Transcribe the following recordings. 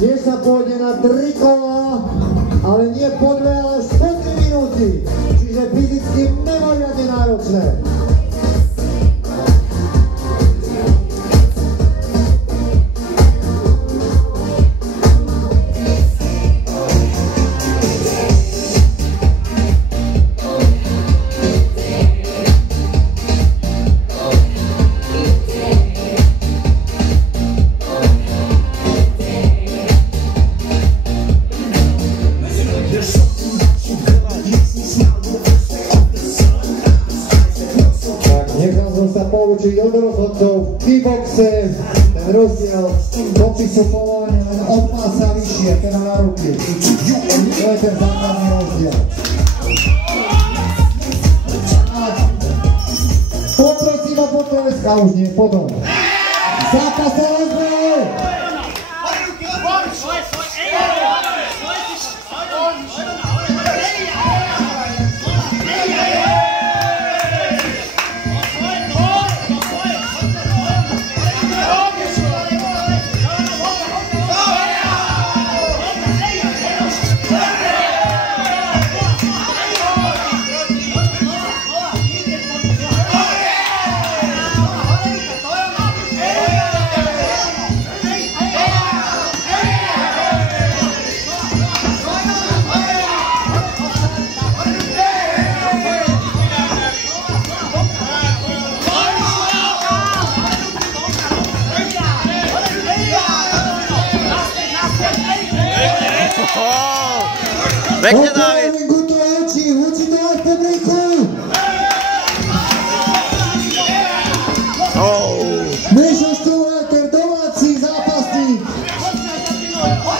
tiež sa pôjde na 3 kola, ale nie po 2, ale až po 3 minúty. Čiže fyzicky mimoriadne náročné. Poučiť od rozhodcov v kickboxe, ten rozdiel popisu povolenia len od pása vyššie, teda na ruky. To je ten základný rozdiel. Poprosím o potleska, už nie, potom. Zápas sa rozbeje! Pekne, David! Hučí to aj publiku! Mišo Štúraker, domáci zápasník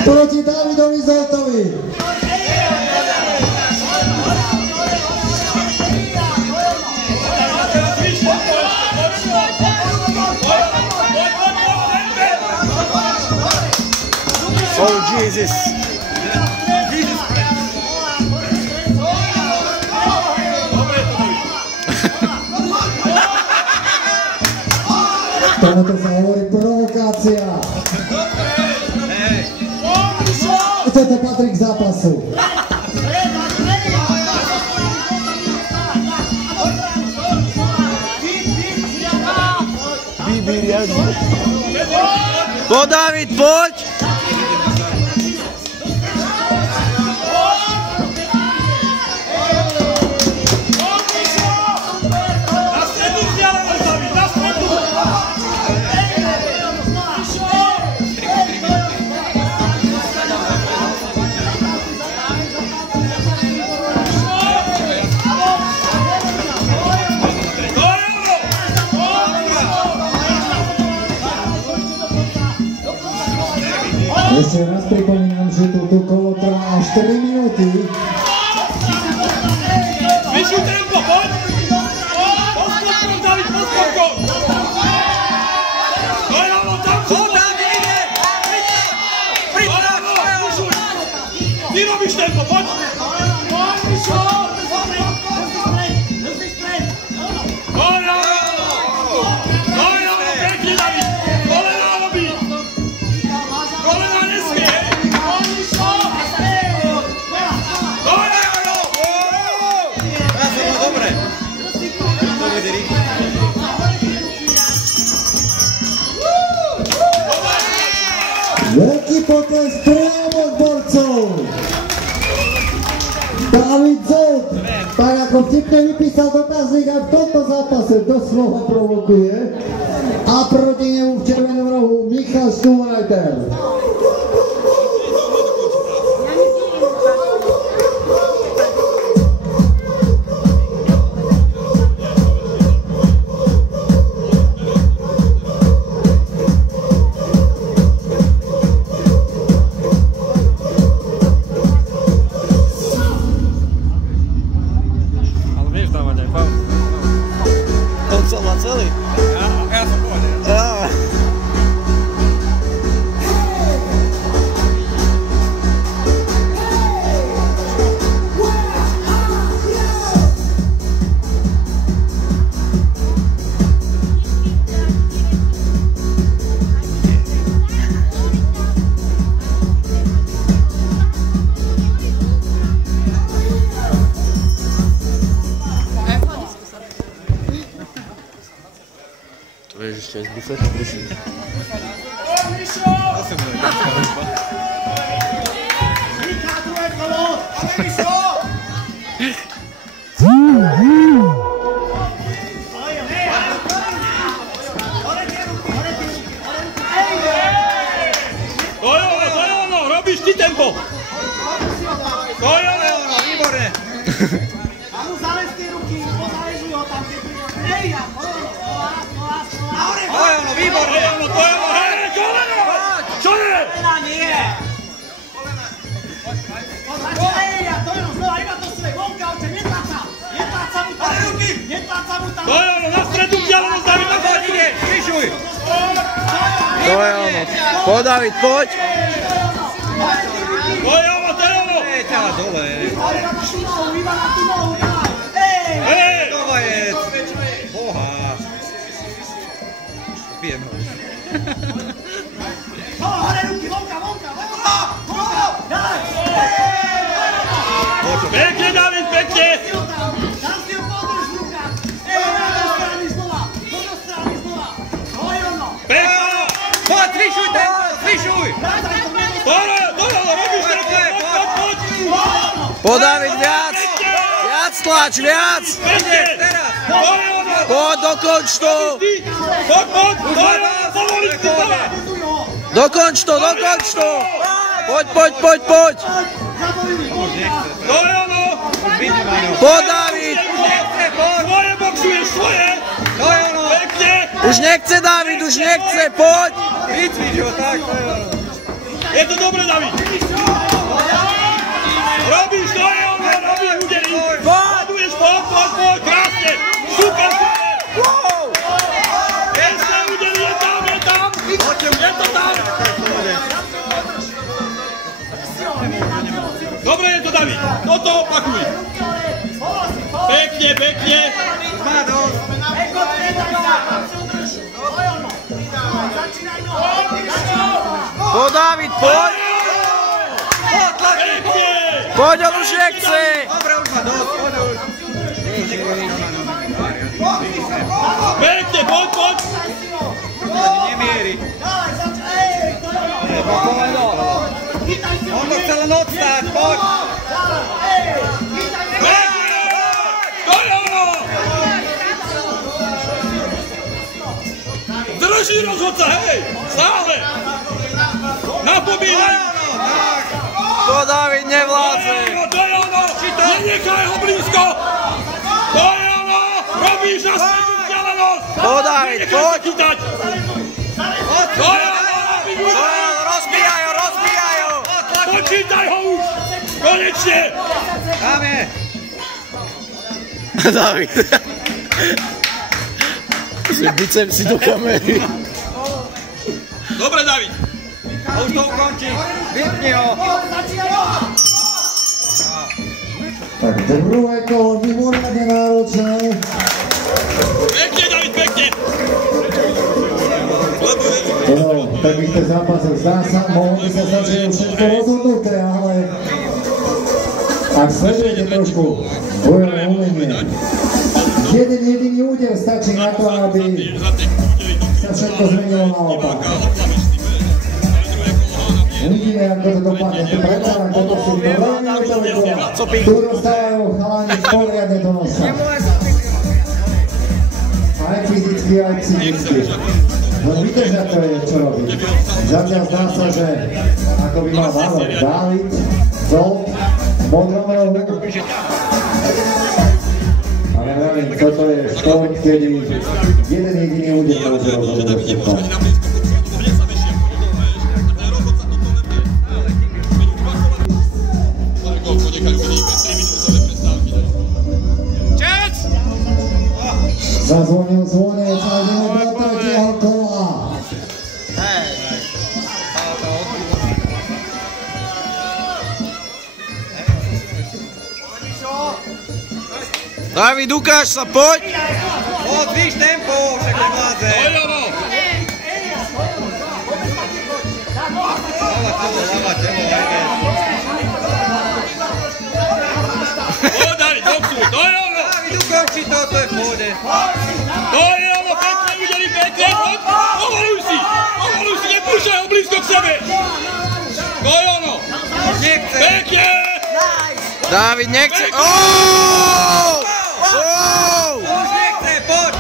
proti Davidovi Zoltovi. Oh, Jesus! Tomuto sa hovorí provokácia. Toto patrí k zápasu. Poď, David, poď! Ešte raz pripomínam, že toto kolo trvá 4 minúty. Vyšší tempo, poď! Poskokom, David, poskokom! Dojavo, tam sú! Poď, David, ide! Priprav svoje! Ty robíš tempo, poď! Poď, Mišo! Dojavo, pekne, David! Kolená robí! Kolená nesmie! Poď, Mišo! Dojavo! Ja som bol dobre. To bude rýchlo. Veľký potles pre oboch borcov. David Zolt, tak ako vtipne vypísal dotazník aj v tomto zápase, doslova provokuje. A proti nemu v červenom rohu Michal Štúrajter. ešte z bufetu prišli. To je ono, robíš ty tempo. To je ono, výborné. A mu zalez tie ruky, pozaležuj ho tam, keď príde. Ej, ja, To je ono, výborné. To je ono, hej, koleno! Čo je? kolena nie. Ej, ja, to je ono, znova, iba to sve, vonka, oče, netláca mu tam. Netláca mu tam. To je ono, na stredu vzdialenosť, David, na chodine, križuj. To je ono. Poď, David, poď. To je ono, to je ono. Ťa dole. Iba na tú nohu, daj. Ej! Hej! Dova je. Boha. Pijem ho. Hore ruky, vonka. Daj! Pekne, David, pekne. Tam si ho podrž v rukách. Ej, do strany znova. To je ono. Pekne. Poď, zvyšuj tempo, zvyšuj. Dole, robíš tempo, poď. Poď, David, viac. Viac tlač, viac. Pekne. To je ono. Poď, dokonč to. Poď. To je ono, povoliš ty dole. Dokonč to. Poď. To je ono. Poď, David. Svoje boxuješ, svoje. To je ono. Pekne. Už nechce, David, poď. Vycvič ho, tak, to je ono. Je to dobre, David. Robíš, to je ono, robíš údery. Sleduješ, poď, krásne. Super. Krásne údery, je tam. Je to tam. Dobre je to, David. Toto opakuj. Pekne. Má dosť. Poď, David, poď. Pekne. Poď, on už nechce. Dobre, už má dosť, poď už. Pekne, poď. Nemierí. On to chcel len odstáť, poď. Pekne. To je ono. Drží rozhodca, hej. Stále. Napomínaj. To David nevládze. To je ono. Nenechaj ho blízko. To je ono. Robíš na strednú vzdialenosť. Poď, David, poď. Chytať. To je ono. Rozbíjaj ho. Počítaj ho už. Konečne. Dáme. David. Bicepsy do kamery. Dobre, David. A už to ukončí. Vypni ho. Tak druhé kolo mimoriadne náročné. Pekne, David, pekne. V takýchto zápasoch zdá sa, mohlo by sa stať, že je všetko rozhodnuté, ale ak sledujete trošku bojové umenie, jeden jediný úder stačí na to, aby sa všetko zmenilo naopak. Uvidíme, ako to dopadne. Tu predsa len toto si to veľmi netovito. Tu dostávajú chalani poriadne do nosa. Aj fyzicky, aj psychicky. No vydržať to je, čo robí. Zatiaľ zdá sa, že ako by mal Valor Dávid, Zolt, v modrom rohu. Ale vravím, toto je šport, kedy jeden jediný úder môže rozhodnúť všetko. Zazvonil zvonec a ideme do tretieho kola. David, ukáž sa, poď. Poď, zvýš tempo, však nevládze. Láva telo, ajde. Poď, David, boxuj, to je ono. David, ukončí to, to je v pohode. To je ono, pekne, udeli, pekne, poď. Povoluj si, nepúšťaj ho blízko k sebe. To je ono. Pekne. Dávid nechce. Už nechce, poď.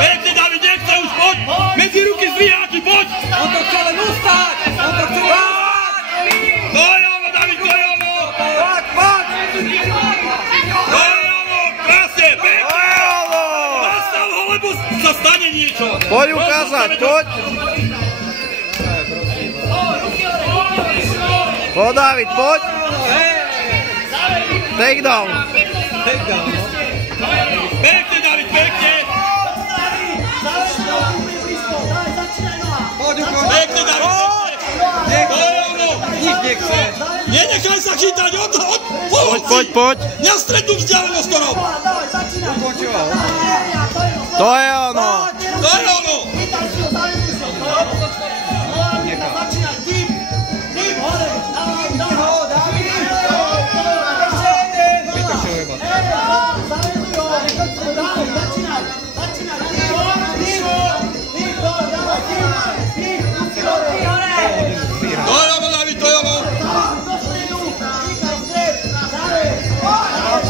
Pekne, Dávid nechce už, poď. Medzi ruky zdvíháky, poď. On to chce len ustáť. To je ono, Dávid, to je ono. Poď. To je ono, krásne, pekne. Nastav ho, lebo sa stane niečo. Poď ukázať, poď. Poď, Dávid, poď. Takedown. Pekne, Dávid, pekne. Poď, ukonč. Pekne, Dávid, pekne. To je ono. Nič nechce. Nenechaj sa chytať, Poď. Na strednú vzdialenosť skoro. Ukončoval. To je ono. To je ono.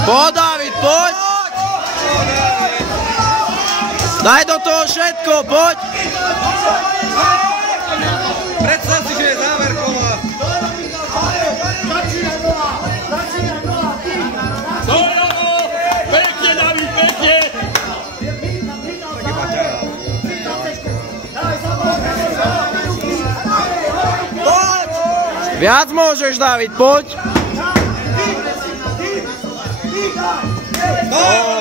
Poď, Dávid, poď. Daj do toho všetko, poď. Predstav si, že je záver kola. To je ono. Pekne, Dávid, pekne. Viac môžeš, Dávid, poď. Poď.